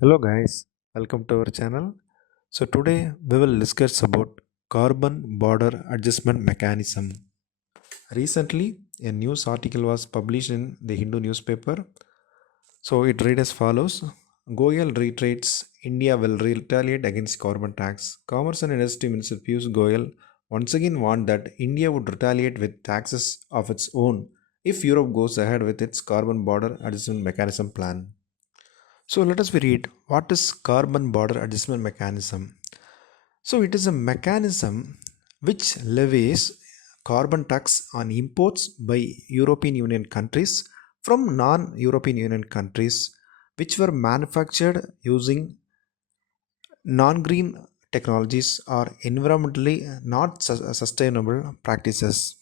Hello guys, welcome to our channel. So today we will discuss about carbon border adjustment mechanism. Recently, a news article was published in the Hindu newspaper. So it read as follows: Goyal reiterates India will retaliate against carbon tax. Commerce and Industry Minister Piyush Goyal once again warned that India would retaliate with taxes of its own if Europe goes ahead with its carbon border adjustment mechanism plan. So let us read what is carbon border adjustment mechanism. So it is a mechanism which levies carbon tax on imports by European Union countries from non-European Union countries which were manufactured using non-green technologies or environmentally not sustainable practices.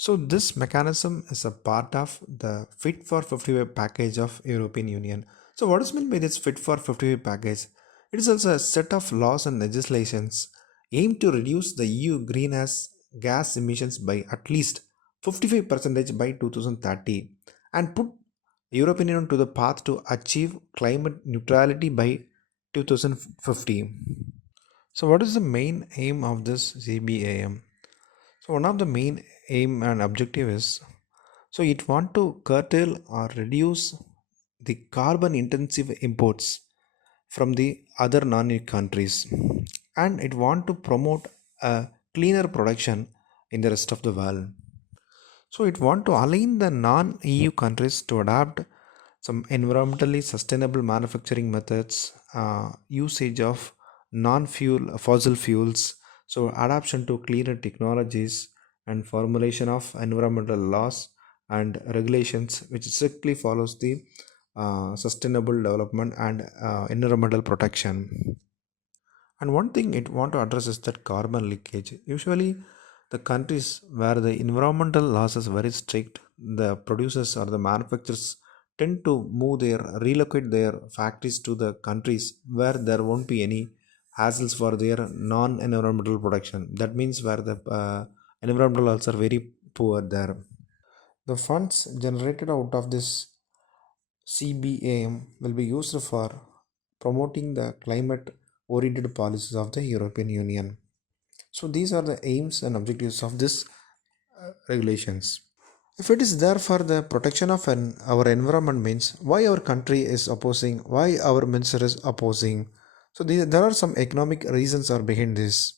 So this mechanism is a part of the Fit for 55 package of European Union. So what is meant by this Fit for 55 package? It is also a set of laws and legislations aimed to reduce the EU greenhouse gas emissions by at least 55% by 2030 and put European Union to the path to achieve climate neutrality by 2050. So what is the main aim of this CBAM? So one of the main aim and objective is so it want to curtail or reduce the carbon intensive imports from the other non-EU countries, and it want to promote a cleaner production in the rest of the world. So it want to align the non-EU countries to adopt some environmentally sustainable manufacturing methods, usage of non-fuel fossil fuels, so adoption to cleaner technologies and formulation of environmental laws and regulations which strictly follows the sustainable development and environmental protection. And one thing it want to address is that carbon leakage. Usually, the countries where the environmental laws is very strict, the producers or the manufacturers tend to relocate their factories to the countries where there won't be any hassles for their non-environmental production. That means where the environmental laws are very poor there. The funds generated out of this CBAM will be used for promoting the climate oriented policies of the European Union. So these are the aims and objectives of this regulations. If it is there for the protection of our environment means why our country is opposing, why our minister is opposing. So there are some economic reasons are behind this.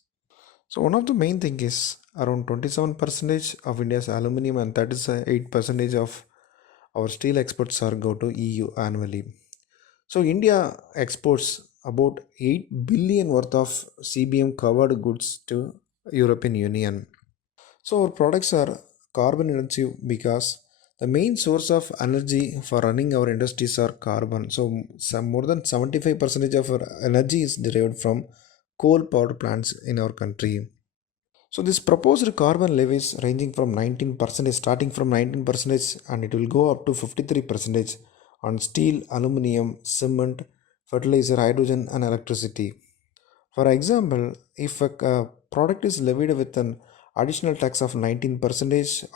So one of the main thing is around 27 percentage of India's aluminum and 38 percentage of our steel exports are go to EU annually. So India exports about 8 billion worth of CBM covered goods to European Union. So our products are carbon intensive because the main source of energy for running our industries are carbon. So some more than 75% of our energy is derived from coal power plants in our country. So this proposed carbon levies ranging from 19%, starting from 19%, and it will go up to 53% on steel, aluminium, cement, fertilizer, hydrogen, and electricity. For example, if a product is levied with an additional tax of 19%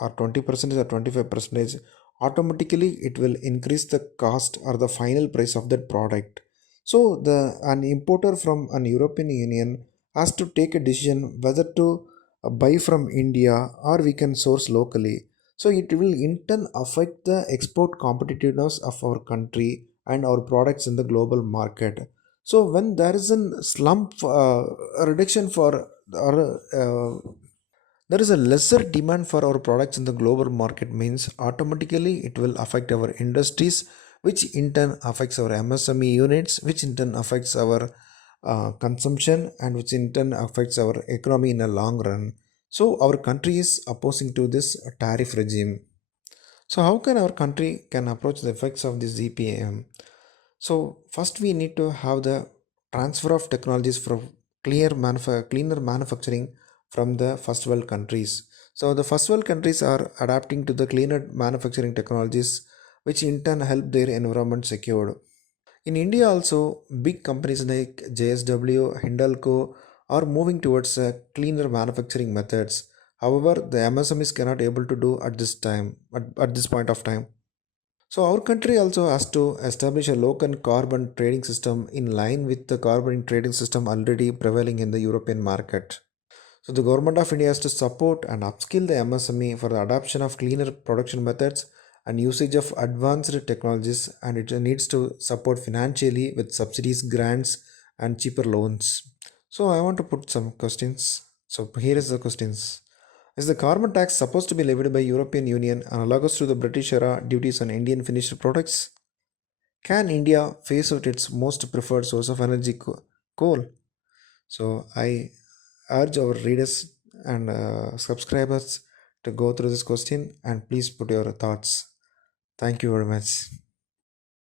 or 20% or 25%, automatically it will increase the cost or the final price of that product. So the an importer from an European Union has to take a decision whether to buy from India or we can source locally. So it will in turn affect the export competitiveness of our country and our products in the global market. So when there is a slump, a reduction for or there is a lesser demand for our products in the global market means automatically it will affect our industries, which in turn affects our MSME units, which in turn affects our consumption and which in turn affects our economy in a long run. So our country is opposing to this tariff regime. So how can our country can approach the effects of this ZPAM? So first we need to have the transfer of technologies from cleaner manufacturing from the first world countries. So the first world countries are adapting to the cleaner manufacturing technologies which in turn help their environment secured. In India also big companies like JSW, Hindalco are moving towards cleaner manufacturing methods. However, the MSMEs cannot able to do at this time at this point of time. So our country also has to establish a local carbon trading system in line with the carbon trading system already prevailing in the European market. So the government of India has to support and upskill the MSME for the adoption of cleaner production methods and usage of advanced technologies, and it needs to support financially with subsidies, grants, and cheaper loans. So I want to put some questions. So here is the questions. Is the carbon tax supposed to be levied by European Union analogous to the British era duties on Indian finished products? Can India phase out its most preferred source of energy, coal? So I urge our readers and subscribers to go through this question and please put your thoughts. Thank you very much.